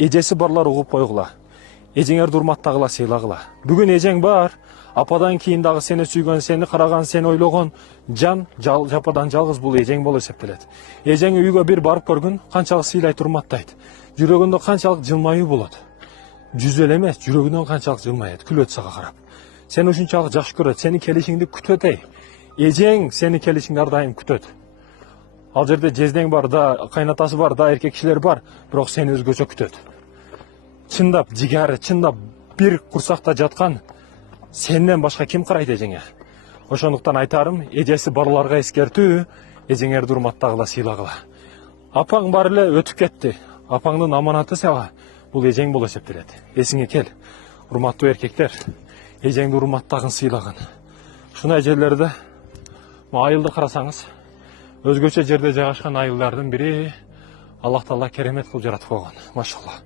эжеси барлар угуп койгула. Эжеңерди урматтагыла, сыйлагыла. Бүгүн эжең бар, ападан кийин дагы сени сүйгөн, сени караган, сени ойлогон жан жападан жалгыз бул эжең болуп эсептелет. Эжең үйгө бир барып көргүн, канчалык сыйлайт, урматтайт. Жүрөгүндө канчалык жылмаюу болот. Жүзү эле эмес, жүрөгүнөн канчалык жылмайт, күлөт сага карап. Сени ушунчалык жакшы көрөт, сени келишиңди күтөт эй. Эжең сени келишиңди ар дайым күтөт. Ал жерде жездең бар да, кайнатасы бар да, эркек кишилер бар, бирок сени өзгөчө күтөт. Чындап жигары, чындап бир курсакта жаткан сенден башка ким карайт эжеңе? Ошондуктан айтарым, эжеси барларга эскертүү, эжеңерди урматтагыла, сыйлагыла. Апаң бар эле өтүп кетти. Апаңдын аманаты сага бул эжең болуп эсептелет. Эсиңе кел, урматтуу эркектер, эжеңди урматтагын, сыйлагын. Ушундай жерлерде айылды карасаңыз, өзгөчө жерде жайгашкан айылдардын бири Аллах Таала керемет кылып жаратып койгон. Машалла.